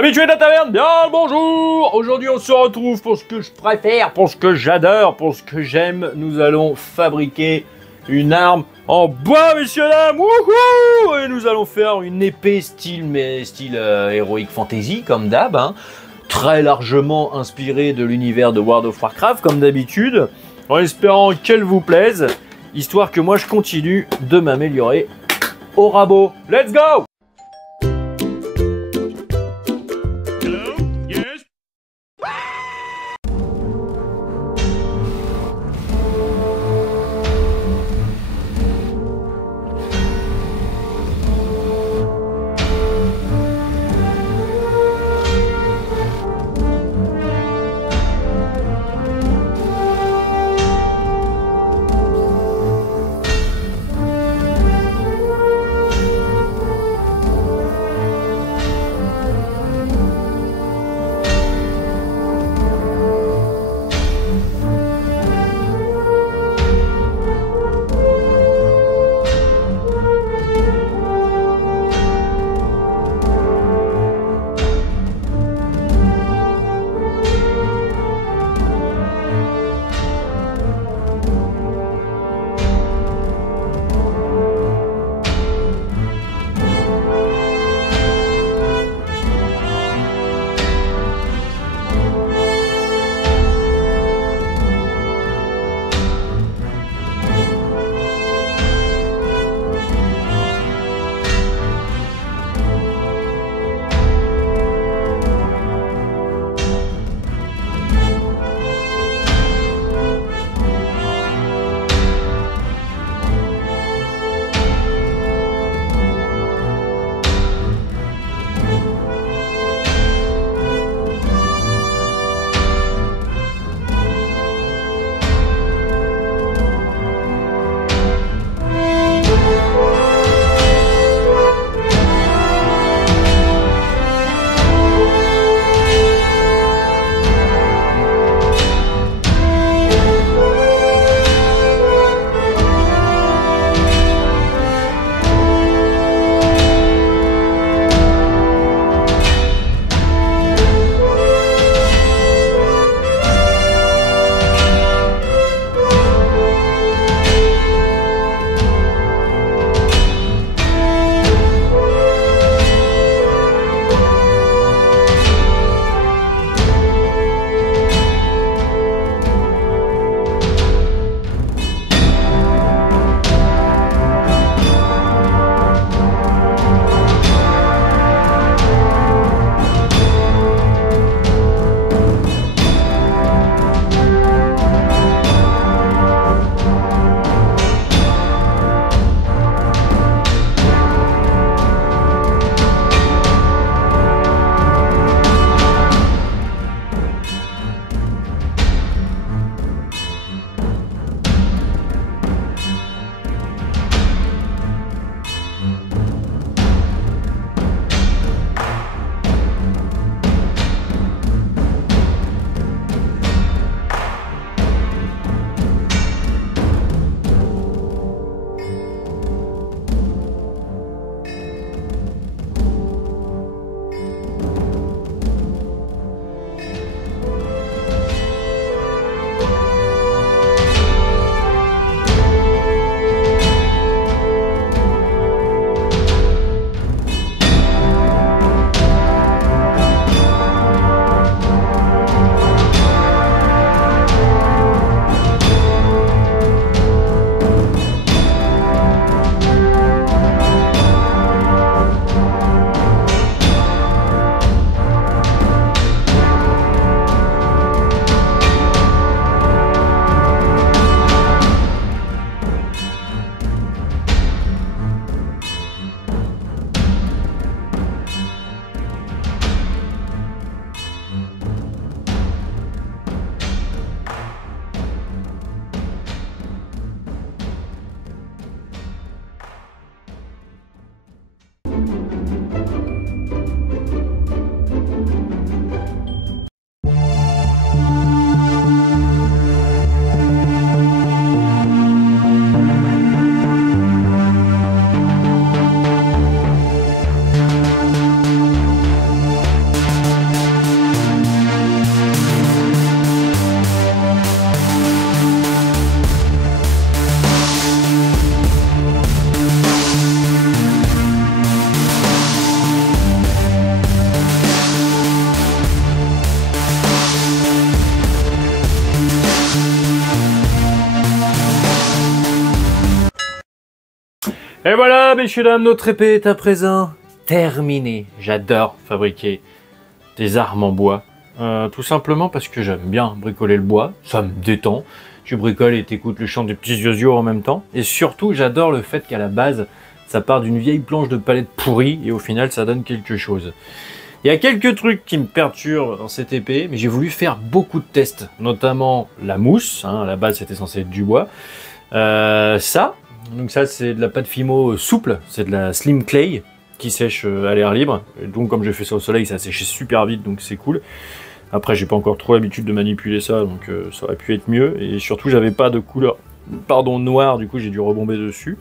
Habitué de la taverne, bien le bonjour. Aujourd'hui on se retrouve pour ce que je préfère, pour ce que j'adore, pour ce que j'aime. Nous allons fabriquer une arme en bois, messieurs dames. Wouhou! Et nous allons faire une épée style Heroic Fantasy comme d'hab, hein. Très largement inspiré de l'univers de World of Warcraft comme d'habitude, en espérant qu'elle vous plaise, histoire que moi je continue de m'améliorer au rabot. Let's go! Et voilà, messieurs, dames, notre épée est à présent terminée. J'adore fabriquer des armes en bois. Tout simplement parce que j'aime bien bricoler le bois, ça me détend. Tu bricoles et t'écoutes le chant des petits yeux en même temps. Et surtout, j'adore le fait qu'à la base, ça part d'une vieille planche de palette pourrie et au final, ça donne quelque chose. Il y a quelques trucs qui me perturbent dans cette épée, mais j'ai voulu faire beaucoup de tests, notamment la mousse. Hein, à la base, c'était censé être du bois. Donc ça, c'est de la pâte Fimo souple, c'est de la Slim Clay qui sèche à l'air libre. Et donc, comme j'ai fait ça au soleil, ça a séché super vite, donc c'est cool. Après, j'ai pas encore trop l'habitude de manipuler ça, donc ça aurait pu être mieux. Et surtout, j'avais pas de couleur, noire, du coup, j'ai dû rebomber dessus.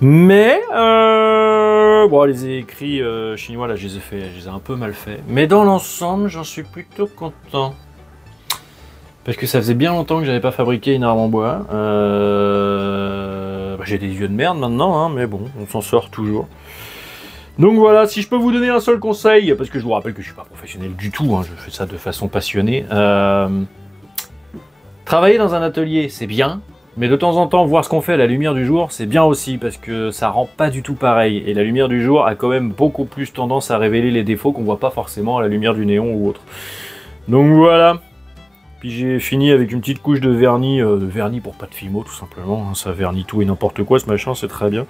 Mais, bon, les écrits chinois, là, je les ai un peu mal faits. Mais dans l'ensemble, j'en suis plutôt content. Parce que ça faisait bien longtemps que j'avais pas fabriqué une arme en bois. J'ai des yeux de merde maintenant, hein, mais bon, on s'en sort toujours. Donc voilà, si je peux vous donner un seul conseil, parce que je vous rappelle que je suis pas professionnel du tout, hein, je fais ça de façon passionnée. Travailler dans un atelier, c'est bien, mais de temps en temps, voir ce qu'on fait à la lumière du jour, c'est bien aussi, parce que ça rend pas du tout pareil. Et la lumière du jour a quand même beaucoup plus tendance à révéler les défauts qu'on voit pas forcément à la lumière du néon ou autre. Donc voilà. Puis j'ai fini avec une petite couche de vernis pour pâte Fimo, tout simplement. Hein, ça vernit tout et n'importe quoi, ce machin, c'est très bien.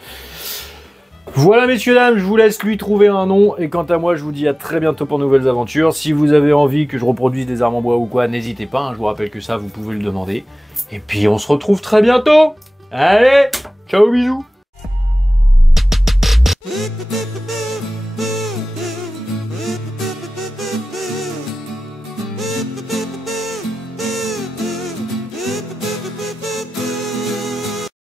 Voilà, messieurs, dames, je vous laisse lui trouver un nom. Et quant à moi, je vous dis à très bientôt pour de nouvelles aventures. Si vous avez envie que je reproduise des armes en bois ou quoi, n'hésitez pas. Hein, je vous rappelle que ça, vous pouvez le demander. Et puis, on se retrouve très bientôt. Allez, ciao, bisous.